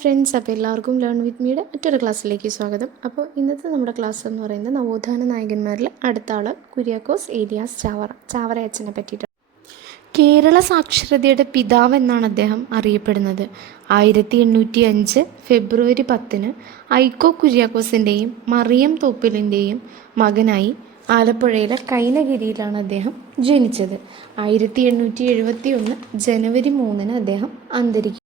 Friends, അപ്പോൾ എല്ലാവർക്കും learn with മീയുടെ മറ്റൊരു ക്ലാസ്സിലേക്ക് സ്വാഗതം. അപ്പോൾ ഇന്നത്തെ നമ്മുടെ ക്ലാസ് എന്ന് പറയുന്നത് നവോത്ഥാന നായകന്മാരിൽ അടുത്ത ആൾ കുര്യാക്കോസ് ഏലിയാസ് ചാവറയച്ചനെ പറ്റിയിട്ട്. കേരള സാക്ഷരതയുടെ പിതാവ് എന്നാണ് അദ്ദേഹം അറിയപ്പെടുന്നത്. 1805 ഫെബ്രുവരി 10 ഐക്കോ കുര്യാക്കോസിൻ്റെയും മറിയം തോപ്പിലിൻ്റെയും മകനായി ആലപ്പുഴയിലെ കൈനഗിരിയിലാണ് അദ്ദേഹം ജനിച്ചത്. 1871 ജനുവരി 3 അദ്ദേഹം അന്തരിക്കും.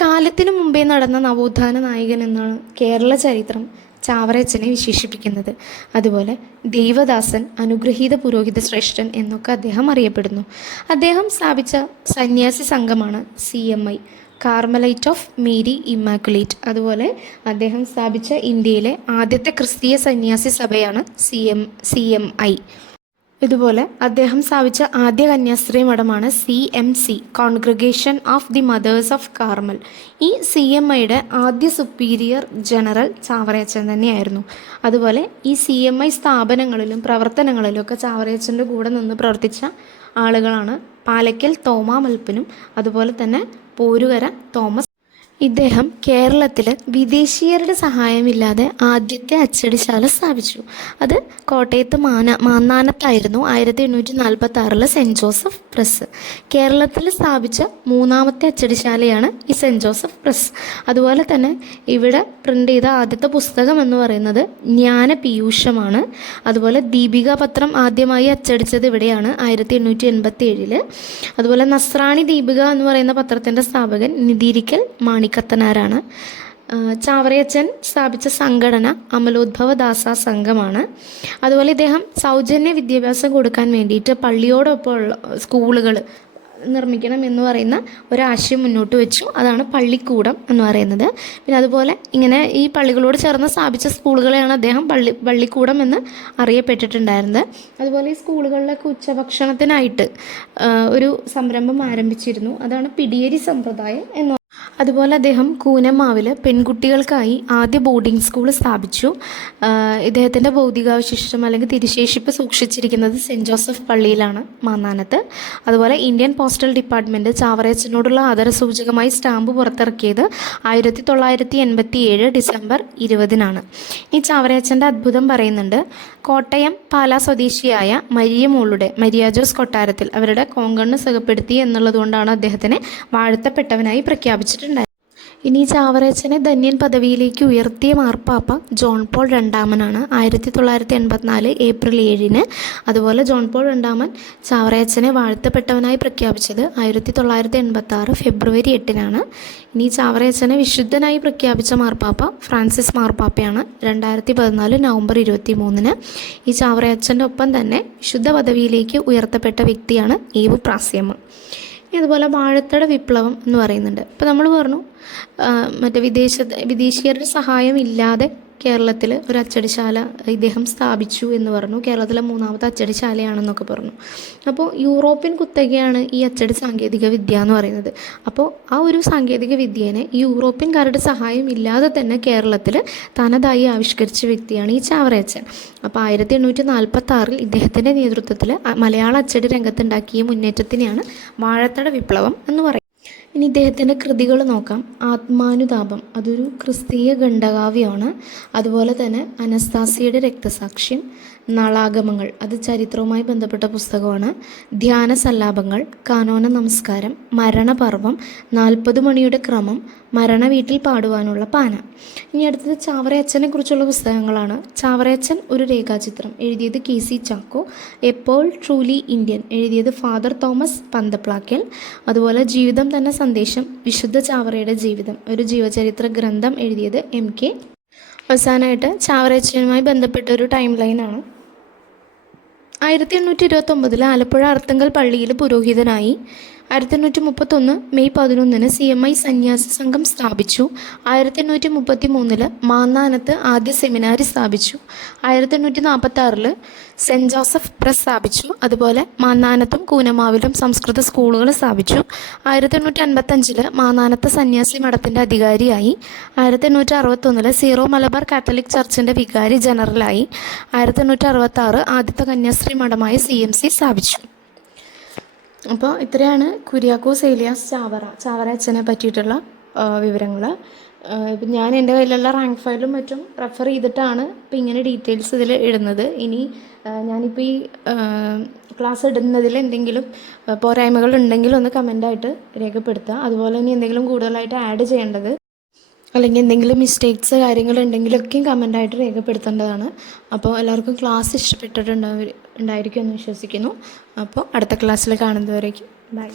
കാലത്തിനു മുമ്പേ നടന്ന നവോത്ഥാന നായകൻ എന്നാണ് കേരള ചരിത്രം ചാവറയച്ചനെ വിശേഷിപ്പിക്കുന്നത്. അതുപോലെ ദൈവദാസൻ, അനുഗ്രഹീത പുരോഹിത ശ്രേഷ്ഠൻ എന്നൊക്കെ അദ്ദേഹം അറിയപ്പെടുന്നു. അദ്ദേഹം സ്ഥാപിച്ച സന്യാസി സംഘമാണ് CMI, Carmelite of Mary immaculate. അതുപോലെ അദ്ദേഹം സ്ഥാപിച്ച ഇന്ത്യയിലെ ആദ്യത്തെ ക്രിസ്തീയ സന്യാസി സഭയാണ് CMI. ഇതുപോലെ അദ്ദേഹം സ്ഥാപിച്ച ആദ്യ കന്യാസ്ത്രീ മഠമാണ് CMC, congregation of the mothers of Carmel. ഈ CMIയുടെ ആദ്യ സുപ്പീരിയർ ജനറൽ ചാവറയച്ചൻ തന്നെയായിരുന്നു. അതുപോലെ ഈ CMI സ്ഥാപനങ്ങളിലും പ്രവർത്തനങ്ങളിലും ഒക്കെ ചാവറയച്ചൻ്റെ കൂടെ നിന്ന് പ്രവർത്തിച്ച ആളുകളാണ് പാലക്കൽ തോമാ മൽപ്പനും അതുപോലെ തന്നെ പോരുകര തോമസ്. ഇദ്ദേഹം കേരളത്തിൽ വിദേശീയരുടെ സഹായമില്ലാതെ ആദ്യത്തെ അച്ചടിശാല സ്ഥാപിച്ചു. അത് കോട്ടയത്ത് മാന്നാനത്തായിരുന്നു. 1846 സെൻറ്റ് ജോസഫ് പ്രസ്. കേരളത്തിൽ സ്ഥാപിച്ച മൂന്നാമത്തെ അച്ചടിശാലയാണ് ഈ സെൻറ്റ് ജോസഫ് പ്രസ്. അതുപോലെ തന്നെ ഇവിടെ പ്രിൻ്റ് ചെയ്ത ആദ്യത്തെ പുസ്തകം എന്ന് പറയുന്നത് ജ്ഞാന പീയൂഷമാണ്. അതുപോലെ ദീപിക പത്രം ആദ്യമായി അച്ചടിച്ചത് ഇവിടെയാണ് 1887. അതുപോലെ നസ്രാണി ദീപിക എന്ന് പറയുന്ന പത്രത്തിൻ്റെ സ്ഥാപകൻ നിതിരിക്കൽ മാണിക്കത്തനാരാണ്. ചാവറയച്ചൻ സ്ഥാപിച്ച സംഘടന അമലോദ്ഭവ ദാസ സംഘമാണ്. അതുപോലെ ഇദ്ദേഹം സൗജന്യ വിദ്യാഭ്യാസം കൊടുക്കാൻ വേണ്ടിയിട്ട് പള്ളിയോടൊപ്പമുള്ള സ്കൂളുകൾ നിർമ്മിക്കണം എന്ന് പറയുന്ന ഒരാശയം മുന്നോട്ട് വെച്ചു. അതാണ് പള്ളിക്കൂടം എന്ന് പറയുന്നത്. പിന്നെ അതുപോലെ ഇങ്ങനെ ഈ പള്ളികളോട് ചേർന്ന് സ്ഥാപിച്ച സ്കൂളുകളെയാണ് അദ്ദേഹം പള്ളിക്കൂടം എന്ന് അറിയപ്പെട്ടിട്ടുണ്ടായിരുന്നത്. അതുപോലെ ഈ സ്കൂളുകളിലൊക്കെ ഉച്ചഭക്ഷണത്തിനായിട്ട് ഒരു സംരംഭം ആരംഭിച്ചിരുന്നു. അതാണ് പിടിയേരി സമ്പ്രദായം എന്ന്. അതുപോലെ അദ്ദേഹം കൂനമ്മാവിൽ പെൺകുട്ടികൾക്കായി ആദ്യ ബോർഡിംഗ് സ്കൂൾ സ്ഥാപിച്ചു. ഇദ്ദേഹത്തിൻ്റെ ഭൗതികാവശിഷ്ടം അല്ലെങ്കിൽ തിരുശേഷിപ്പ് സൂക്ഷിച്ചിരിക്കുന്നത് സെൻറ്റ് ജോസഫ് പള്ളിയിലാണ്, മാന്നാനത്ത്. അതുപോലെ ഇന്ത്യൻ പോസ്റ്റൽ ഡിപ്പാർട്ട്മെൻറ്റ് ചാവറയച്ചനോടുള്ള ആദരസൂചകമായി സ്റ്റാമ്പ് പുറത്തിറക്കിയത് 1987 ഡിസംബർ 20 ഈ ചാവറയച്ചൻ്റെ അത്ഭുതം പറയുന്നുണ്ട്. കോട്ടയം പാലാ സ്വദേശിയായ മരിയമോളുടെ മരിയാജോസ് കൊട്ടാരത്തിൽ അവരുടെ കോങ്കണ്ണ് സുഖപ്പെടുത്തി എന്നുള്ളതുകൊണ്ടാണ് അദ്ദേഹത്തിനെ വാഴ്ത്തപ്പെട്ടവനായി പ്രഖ്യാപിച്ചിട്ടുണ്ടായത്. ഇനി ചാവറയച്ചനെ ധന്യൻ പദവിയിലേക്ക് ഉയർത്തിയ മാർപ്പാപ്പ ജോൺ പോൾ രണ്ടാമനാണ് 1984 ഏപ്രിൽ 7. അതുപോലെ ജോൺ പോൾ രണ്ടാമൻ ചാവറയച്ചനെ വാഴ്ത്തപ്പെട്ടവനായി പ്രഖ്യാപിച്ചത് 1986 ഫെബ്രുവരി 8. ഇനി ചാവറയച്ചനെ വിശുദ്ധനായി പ്രഖ്യാപിച്ച മാർപ്പാപ്പ ഫ്രാൻസിസ് മാർപ്പാപ്പയാണ് 2014 നവംബർ 23. ഈ ചാവറയച്ചൻ്റെ ഒപ്പം തന്നെ വിശുദ്ധ പദവിയിലേക്ക് ഉയർത്തപ്പെട്ട വ്യക്തിയാണ് ഏവു പ്രാസ്യമ്മ. അതുപോലെ വാഴത്തട വിപ്ലവം എന്ന് പറയുന്നുണ്ട്. ഇപ്പോൾ നമ്മൾ പറഞ്ഞു വിദേശീയരുടെ സഹായം ഇല്ലാതെ കേരളത്തിൽ ഒരു അച്ചടിശാല ഇദ്ദേഹം സ്ഥാപിച്ചു എന്ന് പറഞ്ഞു. കേരളത്തിലെ മൂന്നാമത്തെ അച്ചടിശാലയാണെന്നൊക്കെ പറഞ്ഞു. അപ്പോൾ യൂറോപ്യൻ കുത്തകയാണ് ഈ അച്ചടി സാങ്കേതിക വിദ്യ എന്ന് പറയുന്നത്. അപ്പോൾ ആ ഒരു സാങ്കേതിക വിദ്യേനെ ഈ യൂറോപ്യൻകാരുടെ സഹായം ഇല്ലാതെ തന്നെ കേരളത്തിൽ തനതായി ആവിഷ്കരിച്ച വ്യക്തിയാണ് ഈ ചാവറയച്ചൻ. അപ്പോൾ 1846 ഇദ്ദേഹത്തിൻ്റെ നേതൃത്വത്തിൽ മലയാള അച്ചടി രംഗത്തുണ്ടാക്കിയ മുന്നേറ്റത്തിനെയാണ് വാഴത്തട വിപ്ലവം എന്ന് പറയുന്നത്. ഇനി ഇദ്ദേഹത്തിൻ്റെ കൃതികൾ നോക്കാം. ആത്മാനുതാപം, അതൊരു ക്രിസ്തീയ ഖണ്ഡകാവ്യമാണ്. അതുപോലെ തന്നെ അനസ്താസിയുടെ രക്തസാക്ഷ്യം, നളാഗമങ്ങൾ, അത് ചരിത്രവുമായി ബന്ധപ്പെട്ട പുസ്തകമാണ്. ധ്യാന സല്ലാപങ്ങൾ, കാനോന നമസ്കാരം, മരണപർവം, 40 മണിയുടെ ക്രമം, മരണ വീട്ടിൽ പാടുവാനുള്ള പാന. ഇനി അടുത്തത് ചാവറയച്ചനെ കുറിച്ചുള്ള പുസ്തകങ്ങളാണ്. ചാവറയച്ചൻ ഒരു രേഖാചിത്രം എഴുതിയത് KC ചാക്കോ. എപ്പോൾ ട്രൂലി ഇന്ത്യൻ എഴുതിയത് ഫാദർ തോമസ് പന്തപ്ലാക്കൽ. അതുപോലെ ജീവിതം തന്നെ സന്ദേശം, വിശുദ്ധ ചാവറയുടെ ജീവിതം, ഒരു ജീവചരിത്ര ഗ്രന്ഥം എഴുതിയത് MK. അവസാനമായിട്ട് ചാവറയച്ചനുമായി ബന്ധപ്പെട്ട ഒരു ടൈം ലൈനാണ്. 1829 ആലപ്പുഴ അർത്തുങ്കൽ പള്ളിയിൽ പുരോഹിതനായി. 1831 മെയ് 11 CMI സന്യാസി സംഘം സ്ഥാപിച്ചു. 1833 മാന്നാനത്ത് ആദ്യ സെമിനാരി സ്ഥാപിച്ചു. 1846 സെൻറ്റ് ജോസഫ് പ്രസ് സ്ഥാപിച്ചു. അതുപോലെ മാന്നാനത്തും കൂനമാവിലും സംസ്കൃത സ്കൂളുകൾ സ്ഥാപിച്ചു. 1855 മാന്നാനത്ത് സന്യാസി മഠത്തിൻ്റെ അധികാരിയായി. 1861 സീറോ മലബാർ കാത്തലിക് ചർച്ചിൻ്റെ വികാരി ജനറലായി. 1866 ആദ്യത്തെ കന്യാസ്ത്രീ മഠമായ CMC സ്ഥാപിച്ചു. അപ്പോൾ ഇത്രയാണ് കുര്യാക്കോസ് ഏലിയാസ് ചാവറയച്ചനെ പറ്റിയിട്ടുള്ള വിവരങ്ങൾ. ഇപ്പം ഞാൻ എൻ്റെ കയ്യിലുള്ള റാങ്ക് ഫയലും മറ്റും റെഫർ ചെയ്തിട്ടാണ് ഇപ്പം ഇങ്ങനെ ഡീറ്റെയിൽസ് ഇതിൽ ഇടുന്നത്. ഇനി ഞാനിപ്പോൾ ഈ ക്ലാസ് ഇടുന്നതിൽ എന്തെങ്കിലും പോരായ്മകൾ ഉണ്ടെങ്കിൽ ഒന്ന് കമൻ്റായിട്ട് രേഖപ്പെടുത്തുക. അതുപോലെ തന്നെ എന്തെങ്കിലും കൂടുതലായിട്ട് ആഡ് ചെയ്യേണ്ടത് അല്ലെങ്കിൽ എന്തെങ്കിലും മിസ്റ്റേക്സ് കാര്യങ്ങളുണ്ടെങ്കിലൊക്കെയും കമൻ്റായിട്ട് രേഖപ്പെടുത്തേണ്ടതാണ്. അപ്പോൾ എല്ലാവർക്കും ക്ലാസ് ഇഷ്ടപ്പെട്ടിട്ടുണ്ടായിരിക്കും എന്ന് വിശ്വസിക്കുന്നു. അപ്പോൾ അടുത്ത ക്ലാസ്സിൽ കാണുന്നതുവരേക്കും ബൈ.